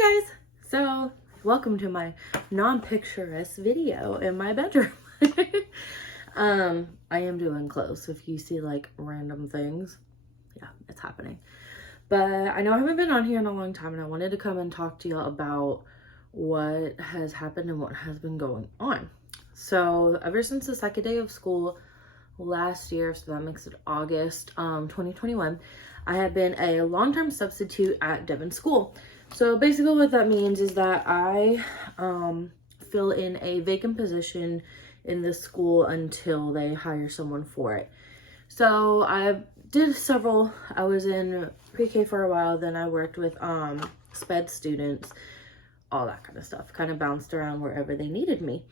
Hey guys! So, welcome to my non-picturesque video in my bedroom. I am doing clothes, so if you see like random things, yeah, it's happening. But I know I haven't been on here in a long time and I wanted to come and talk to y'all about what has happened and what has been going on. So, ever since the second day of school last year, so that makes it August 2021, I have been a long-term substitute at Devon School. So basically what that means is that I fill in a vacant position in the school until they hire someone for it. So I was in pre-K for a while, then I worked with sped students, all that kind of stuff, kind of bounced around wherever they needed me.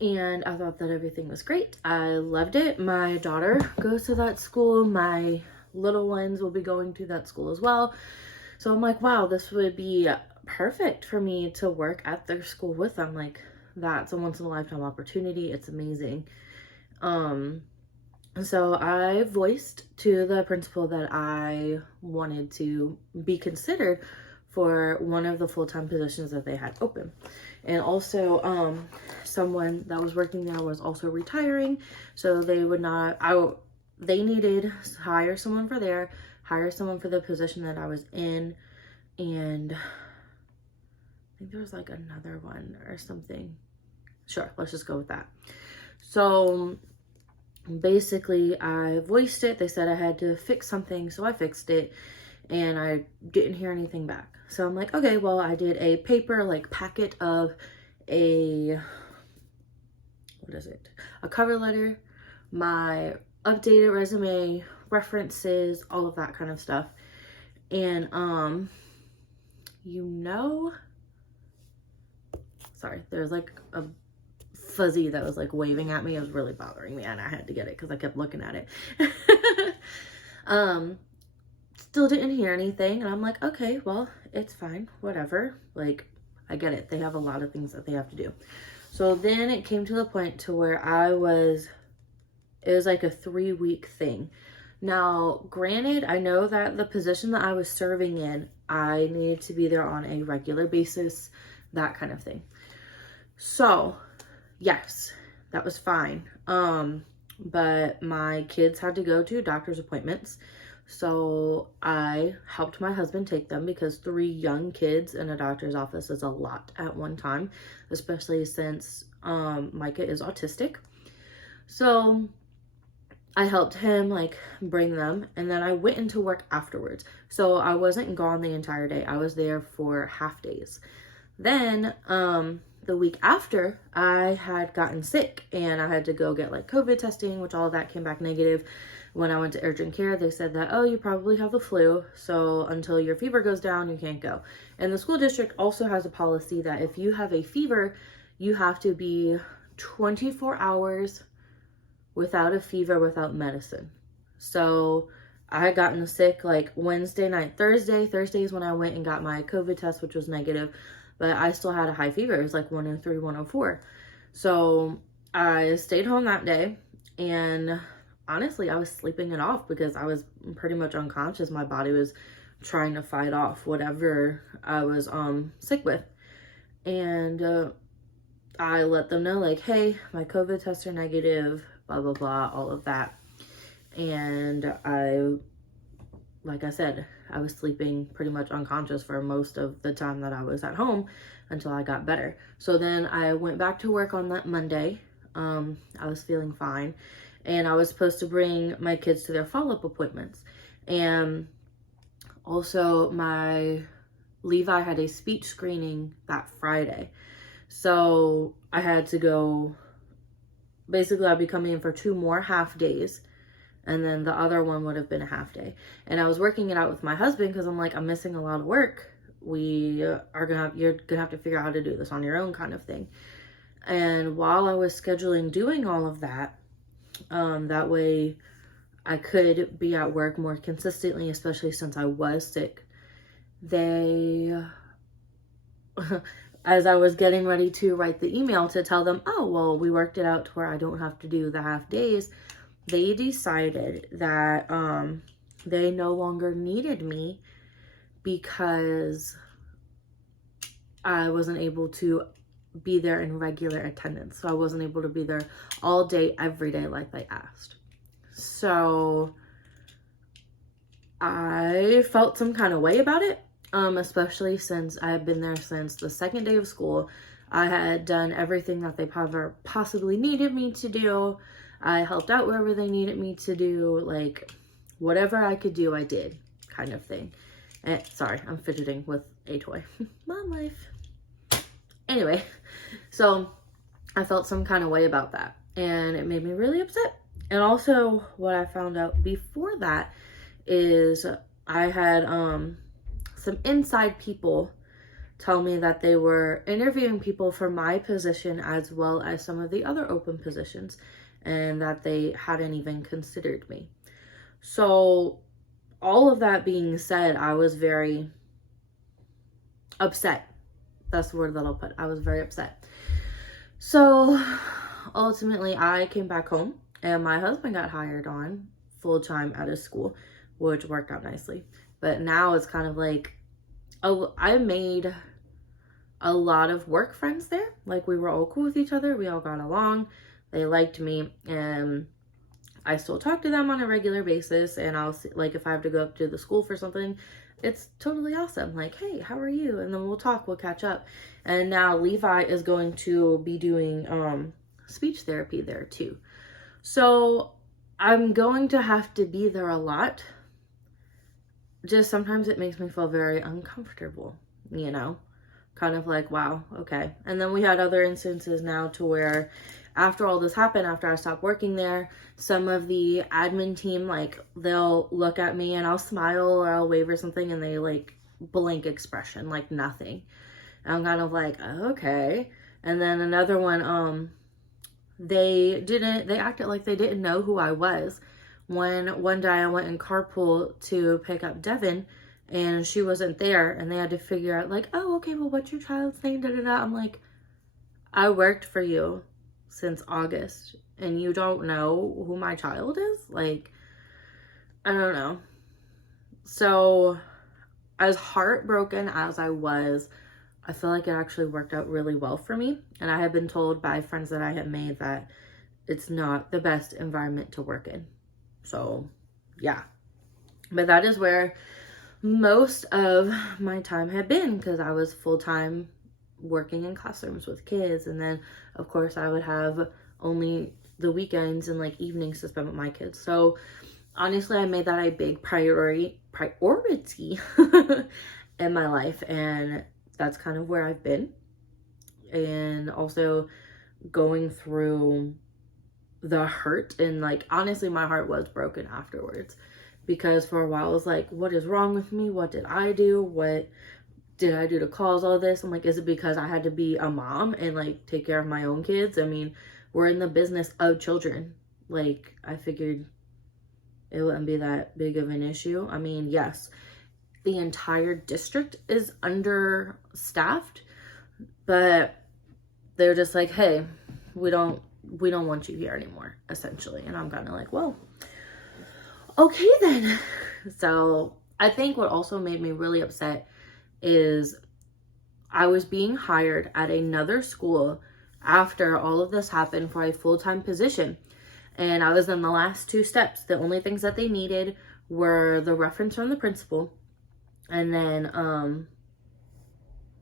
And I thought that everything was great. I loved it. My daughter goes to that school. My little ones will be going to that school as well. So I'm like, wow, this would be perfect for me to work at their school with them. Like, that's a once in a lifetime opportunity. It's amazing. So I voiced to the principal that I wanted to be considered for one of the full-time positions that they had open. And also, someone that was working there was also retiring, so they needed to hire someone for there, hire someone for the position that I was in, and I think there was like another one or something. Sure, let's just go with that. So basically I voiced it. They said I had to fix something, so I fixed it, and I didn't hear anything back. So I'm like, okay, well, I did a paper like packet of a cover letter, my updated resume, references, all of that kind of stuff. And sorry, there's like a fuzzy that was like waving at me. It was really bothering me and I had to get it because I kept looking at it. Still didn't hear anything, and I'm like, okay, well, it's fine, whatever. Like, I get it. They have a lot of things that they have to do. So then it came to the point to where it was like a 3-week thing. Now, granted, I know that the position that I was serving in, I needed to be there on a regular basis, that kind of thing. So, yes, that was fine. But my kids had to go to doctor's appointments. So I helped my husband take them because 3 young kids in a doctor's office is a lot at one time, especially since Micah is autistic. So I helped him like bring them, and then I went into work afterwards. So I wasn't gone the entire day. I was there for half days. Then the week after, I had gotten sick and I had to go get like COVID testing, which all of that came back negative. When I went to urgent care, they said that, oh, you probably have the flu, so until your fever goes down, you can't go. And the school district also has a policy that if you have a fever, you have to be 24 hours without a fever, without medicine. So I had gotten sick like Wednesday night, Thursday. Thursday is when I went and got my COVID test, which was negative, but I still had a high fever. It was like 103, 104. So I stayed home that day, and honestly, I was sleeping it off because I was pretty much unconscious. My body was trying to fight off whatever I was sick with. And I let them know, like, hey, my COVID tests are negative, blah, blah, blah, all of that. And like I said, I was sleeping pretty much unconscious for most of the time that I was at home until I got better. So then I went back to work on that Monday. I was feeling fine. And I was supposed to bring my kids to their follow-up appointments. And also my Levi had a speech screening that Friday. So I had to go, basically I'd be coming in for 2 more half days. And then the other one would have been a half day. And I was working it out with my husband because I'm like, I'm missing a lot of work. You're gonna have to figure out how to do this on your own kind of thing. And while I was scheduling doing all of that, that way I could be at work more consistently, especially since I was sick. As I was getting ready to write the email to tell them, oh, well, we worked it out to where I don't have to do the half days, they decided that they no longer needed me because I wasn't able to be there in regular attendance. So I wasn't able to be there all day, every day like they asked. So I felt some kind of way about it, especially since I had been there since the second day of school. I had done everything that they possibly needed me to do. I helped out wherever they needed me to do, like whatever I could do, I did, kind of thing. And sorry, I'm fidgeting with a toy. My life. Anyway, so I felt some kind of way about that, and it made me really upset. And also, what I found out before that is I had some inside people tell me that they were interviewing people for my position as well as some of the other open positions, and that they hadn't even considered me. So all of that being said, I was very upset. That's the word that I'll put. I was very upset. So ultimately I came back home, and my husband got hired on full-time at his school, which worked out nicely. But now it's kind of like, I made a lot of work friends there. Like, we were all cool with each other. We all got along. They liked me, and I still talk to them on a regular basis. And I'll see, like, if I have to go up to the school for something, it's totally awesome. Like, hey, how are you? And then we'll talk, we'll catch up. And now Levi is going to be doing speech therapy there too. So I'm going to have to be there a lot. Just sometimes it makes me feel very uncomfortable, you know, kind of like, wow, okay. And then we had other instances now to where after all this happened, after I stopped working there, some of the admin team, like, they'll look at me and I'll smile or I'll wave or something, and they like blank expression, like nothing. And I'm kind of like, okay. And then another one, they acted like they didn't know who I was. When one day I went in carpool to pick up Devin, and she wasn't there, and they had to figure out, like, oh, okay, well, what's your child's name? Da, da, da. I'm like, I worked for you since August, and you don't know who my child is? Like, I don't know. So as heartbroken as I was, I feel like it actually worked out really well for me. And I have been told by friends that I have made that it's not the best environment to work in. So yeah, but that is where most of my time had been, because I was full-time working in classrooms with kids. And then of course I would have only the weekends and like evenings to spend with my kids. So honestly, I made that a big priority in my life, and that's kind of where I've been. And also going through the hurt, and like, honestly, my heart was broken afterwards, because for a while I was like, what is wrong with me? What did I do? What did I do to cause all this? I'm like, is it because I had to be a mom and like take care of my own kids? I mean, we're in the business of children. Like, I figured it wouldn't be that big of an issue. I mean, yes, the entire district is understaffed, but they're just like, hey, we don't want you here anymore, essentially. And I'm kind of like, well, okay then. So I think what also made me really upset is I was being hired at another school after all of this happened for a full-time position. And I was in the last two steps. The only things that they needed were the reference from the principal, and then,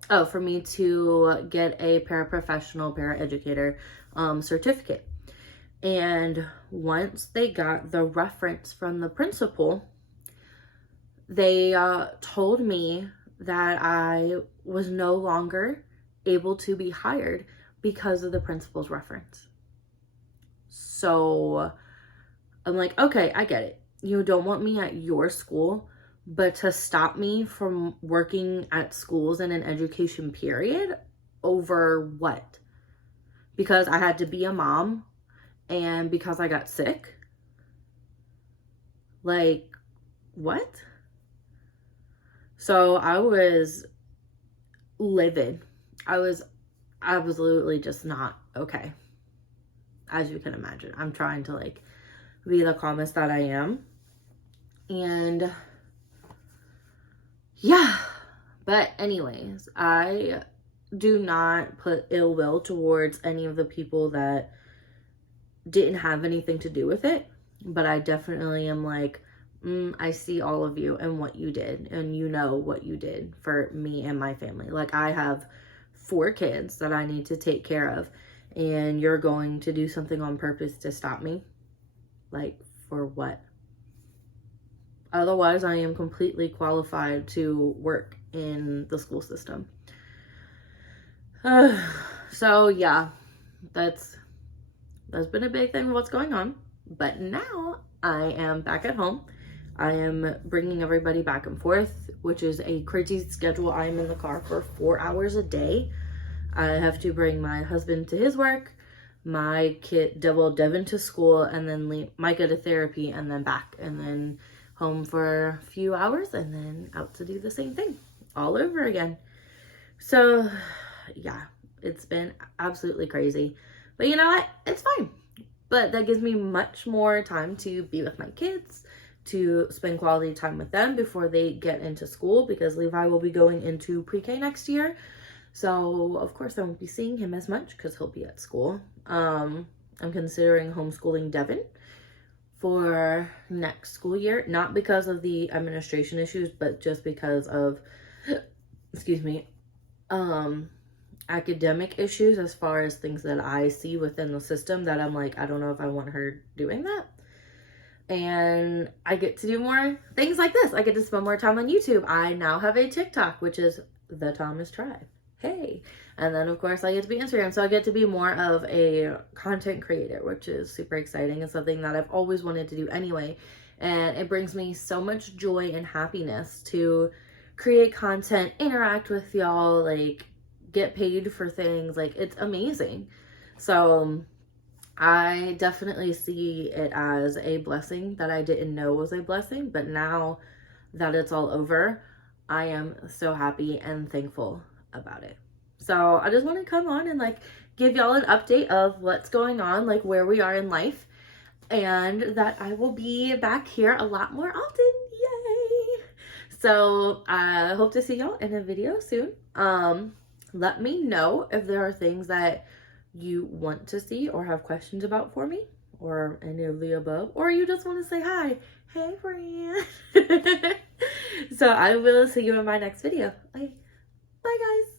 for me to get a paraprofessional, paraeducator certificate. And once they got the reference from the principal, they told me that I was no longer able to be hired because of the principal's reference. So I'm like, okay, I get it. You don't want me at your school, but to stop me from working at schools in an education period over what? Because I had to be a mom and because I got sick? Like, what? So I was livid. I was absolutely just not okay. As you can imagine, I'm trying to like be the calmest that I am. And yeah, but anyways, I do not put ill will towards any of the people that didn't have anything to do with it, but I definitely am like, I see all of you and what you did, and you know what you did for me and my family. Like, I have 4 kids that I need to take care of, and you're going to do something on purpose to stop me? Like, for what? Otherwise, I am completely qualified to work in the school system. So yeah, that's been a big thing of what's going on. But now I am back at home. I am bringing everybody back and forth, which is a crazy schedule. I am in the car for 4 hours a day. I have to bring my husband to his work, my kid, Devin to school, and then leave Micah to therapy, and then back, and then home for a few hours, and then out to do the same thing all over again. So yeah, it's been absolutely crazy. But you know what? It's fine. But that gives me much more time to be with my kids, to spend quality time with them before they get into school, because Levi will be going into pre-K next year. So of course I won't be seeing him as much because he'll be at school. I'm considering homeschooling Devin for next school year, not because of the administration issues, but just because of, excuse me, academic issues, as far as things that I see within the system that I'm like, I don't know if I want her doing that. And I get to do more things like this. I get to spend more time on YouTube. I now have a TikTok, which is The Thomas Tribe. Hey. And then of course I get to be Instagram. So I get to be more of a content creator, which is super exciting and something that I've always wanted to do anyway. And it brings me so much joy and happiness to create content, interact with y'all, like get paid for things. Like, it's amazing. So I definitely see it as a blessing that I didn't know was a blessing, but now that it's all over, I am so happy and thankful about it. So I just want to come on and like give y'all an update of what's going on, like where we are in life, and that I will be back here a lot more often. Yay! So I hope to see y'all in a video soon. Let me know if there are things that you want to see or have questions about for me, or any of the above, or you just want to say hi. Hey friend. So I will see you in my next video. Okay. Bye guys.